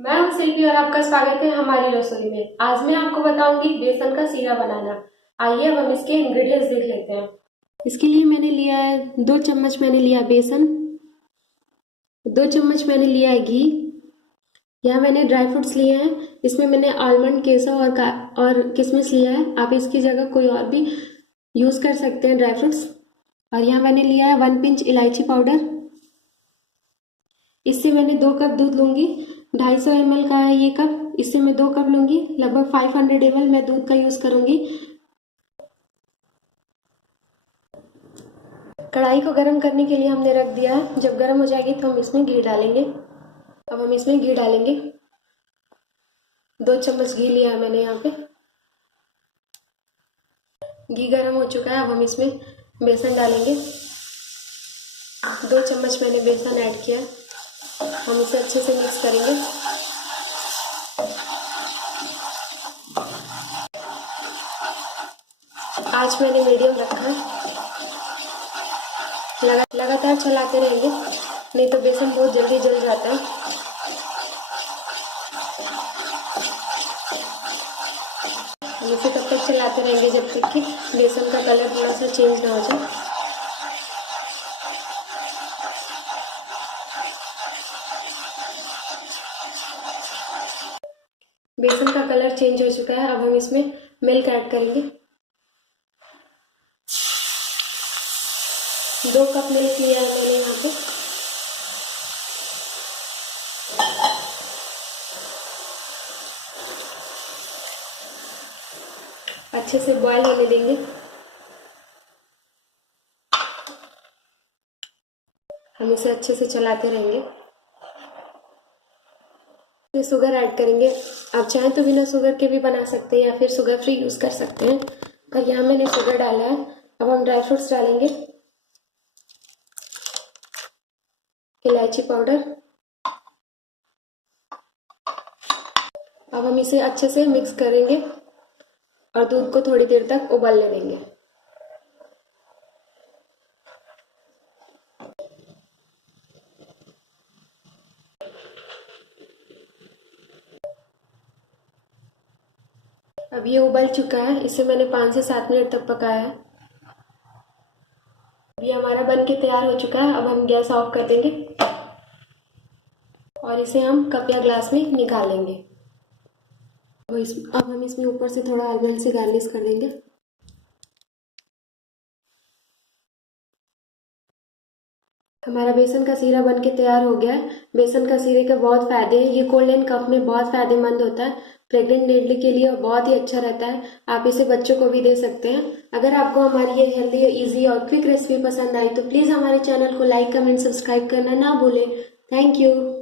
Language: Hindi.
मैं हूं शिल्पी और आपका स्वागत है हमारी रसोई में। आज मैं आपको बताऊंगी बेसन का सीरा बनाना। आइए अब हम इसके इंग्रेडिएंट्स देख लेते हैं। इसके लिए मैंने लिया है 2 चम्मच मैंने लिया बेसन, 2 चम्मच मैंने लिया है घी। यहाँ मैंने ड्राई फ्रूट्स लिए हैं। इसमें मैंने आलमंड, केसर और किशमिश लिया है। आप इसकी जगह कोई और भी यूज कर सकते हैं ड्राई फ्रूट्स। और यहाँ मैंने लिया है 1 पिंच इलायची पाउडर। इससे मैंने 2 कप दूध लूंगी। 250 ml का है ये कप, इससे मैं 2 कप लूंगी। लगभग 500 ml मैं दूध का यूज करूंगी। कढ़ाई को गर्म करने के लिए हमने रख दिया है। जब गर्म हो जाएगी तो हम इसमें घी डालेंगे। अब हम इसमें घी डालेंगे। 2 चम्मच घी लिया है मैंने यहाँ पे। घी गर्म हो चुका है। अब हम इसमें बेसन डालेंगे। 2 चम्मच मैंने बेसन ऐड किया है। हम इसे अच्छे से मिक्स करेंगे। आंच मैंने मीडियम रखा है। लगातार चलाते रहेंगे, नहीं तो बेसन बहुत जल्दी जल जाता है। हम इसे तब तक चलाते रहेंगे जब तक कि बेसन का कलर थोड़ा सा चेंज ना हो जाए। बेसन का कलर चेंज हो चुका है। अब हम इसमें मिल्क ऐड करेंगे। 2 कप मिल्क लिया है मैंने यहाँ पे। अच्छे से बॉईल होने देंगे। हम इसे अच्छे से चलाते रहेंगे। शुगर ऐड करेंगे। आप चाहें तो बिना शुगर के भी बना सकते हैं या फिर शुगर फ्री यूज कर सकते हैं। और यहाँ मैंने शुगर डाला है। अब हम ड्राई फ्रूट्स डालेंगे। इलायची पाउडर। अब हम इसे अच्छे से मिक्स करेंगे और दूध को थोड़ी देर तक उबलने देंगे। अब ये उबल चुका है। इसे मैंने 5 से 7 मिनट तक पकाया है। अब ये हमारा बन के तैयार हो चुका है। अब हम गैस ऑफ कर देंगे और इसे हम कप या ग्लास में निकाल लेंगे। अब हम इसमें ऊपर से थोड़ा आलमंड से गार्निश कर देंगे। हमारा बेसन का सीरा बन के तैयार हो गया है। बेसन का सीरे के बहुत फायदे हैं। ये कोल्ड एंड कफ में बहुत फायदेमंद होता है। प्रेग्नेंट लेडी के लिए बहुत ही अच्छा रहता है। आप इसे बच्चों को भी दे सकते हैं। अगर आपको हमारी ये हेल्दी, इजी और क्विक रेसिपी पसंद आई तो प्लीज़ हमारे चैनल को लाइक, कमेंट, सब्सक्राइब करना ना भूलें। Thank you.